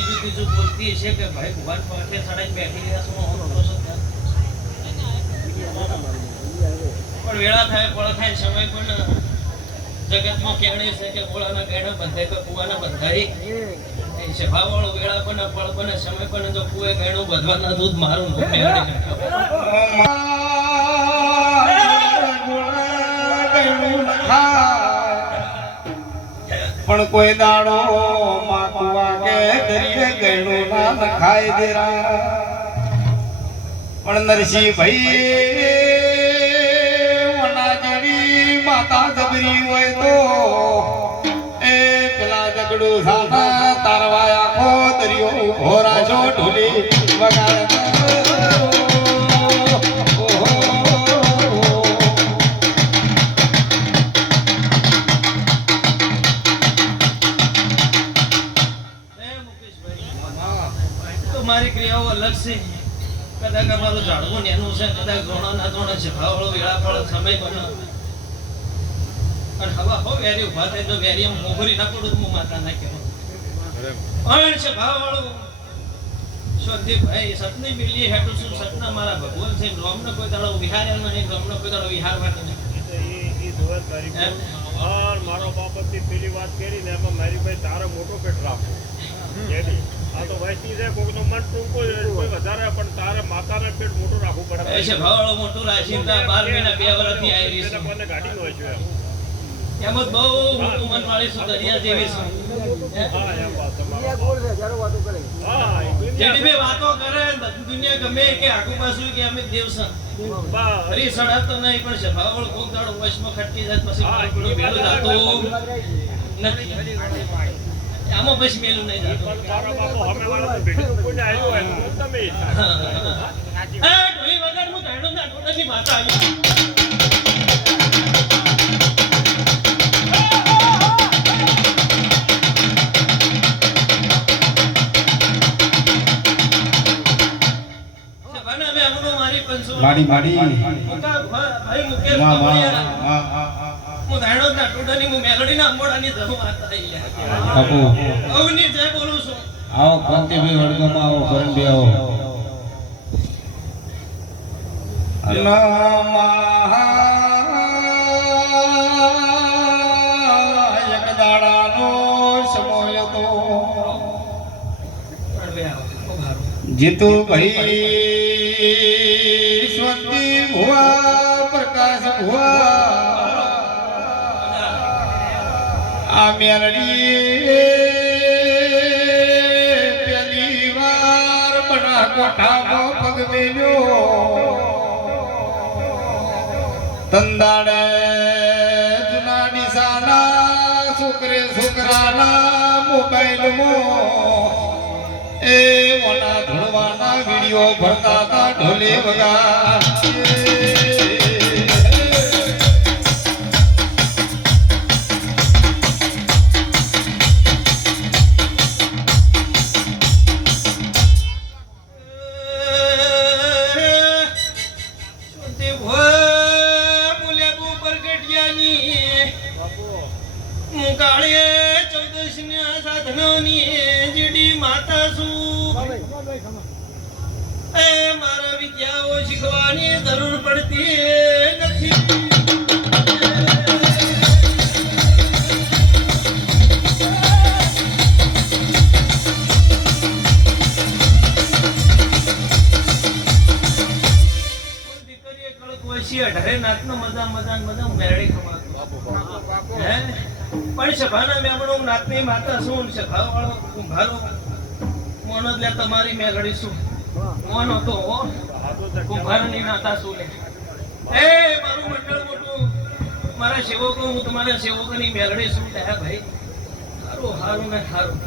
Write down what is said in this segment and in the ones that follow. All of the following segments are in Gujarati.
બીજું ત્રીજું બોલતી છે કે ભાઈ ભગવાન પાસે સડાઈ બેઠી રહ્યા શું કરો છો પણ વેળા થાય પળ થાય સમય પણ જગતમાં કહેણી છે કે ગોળાના ગહેણા બંધાય તો કુવાના બંધાય સભાવાળો વેળા પણ પળ પણ સમય પણ જો કુએ ગહેણું બધવાના દૂધ મારું પણ કોઈ દાડો માકુવા કે દરિયે ગહેણું ના નખાય દેરા પણ નરસિંહ ભાઈ માતા જબરી હોય તો એ પેલા જગડું સાના તારવાયા ખો દરિયો ઘોરા છો ઢોલી વગાડ મારી ક્રિયાઓ અલગ છે કદાચ અમારું ઝાડવું નેનું છે કદાચ ઘોણા ના ઘોણા છે ભાવળો વેળાફળ સમય બનો અને હવા હો વેરી ઉભા થાય તો વેરી એમ મોહરી ના પડું હું માતા ના કહેવાય પણ છે ભાવવાળો ભાઈ સતની મિલી હેઠું છું સતના મારા ભગવાન છે રોમનો કોઈ દાડો વિહાર્યા નહીં રોમનો કોઈ દાડો વિહારવાનો નહીં મારો બાપતની પેલી વાત કરી ને એમાં મારી ભાઈ તારો મોટો પેટ રાખો આ તો વયસી છે કોઈનો મન ટૂંકો કોઈ વધારે પણ તારે માતાના પેટ મોટું રાખવું પડે છે ભાવળો મોટું રાખીને 12 મહિના 2 વર્ષથી આવી રહી છે મને ગાડી હોય છે એમ જ બહુ મન વાળી છું દરિયા જેવી છું હા એમ વાત તમારી ગોળ છે જ્યારે વાતો કરે હા જેડી બે વાતો કરે બધી દુનિયા ગમે કે આગુ પાછું કે અમે દેવ છે હરી સડા તો નહીં પણ છે ભાવળ કોક દાડો વશમાં ખટકી જાય પછી પેલું ભેલું જાતો નથી આમાં પછી મેલું નહીં જાતો તારા બાપો હમે વાળો તો ભેટું કોઈને આવ્યો હોય તમે એ ઢોલી વગર હું ધાણો ના ઢોડાની માતા આવી માડી માડી ભાઈ મુકેશ હું ધાણો ના ઢોડાની હું મેલોડીના અંબોડાની ધરું માતા આવી બાપુ અવની જય બોલું છું આવો કાંતિભાઈ વડગામાં આવો કરંડી આવો એક દાડાનો સમય તો જીતુ ભાઈ સ્વતી ભુવા પ્રકાશ ભુવા આ મેરડી પેલી વાર બના કોઠામાં પગ મેલ્યો તંદાડે જુના ડીસાના છોકરાના મોબાઈલમાં એ મોના ધોળવાના વિડીયો ભરતા હતા ઢોલે વગા મારા વિદ્યાઓ શીખવાની જરૂર પડતી નથી દીકરીએ કળક વસી 18 નાતનો મજા મેરડી ખમાતો હે પણ સભાના મેમણો નાતની માતા શું સભા વાળો કુંભારો મોનો લે તમારી મેલડી શું મોનો તો કુંભારની નાતા શું લે એ મારું મંડળ મોટું મારા સેવકો હું તમારા સેવકોની મેલડી શું લે ભાઈ હારું હારું ને હારું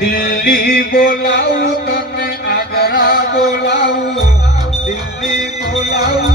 દિલ્હી બોલાવું તને આગ્રા બોલાવું દિલ્હી બોલાવું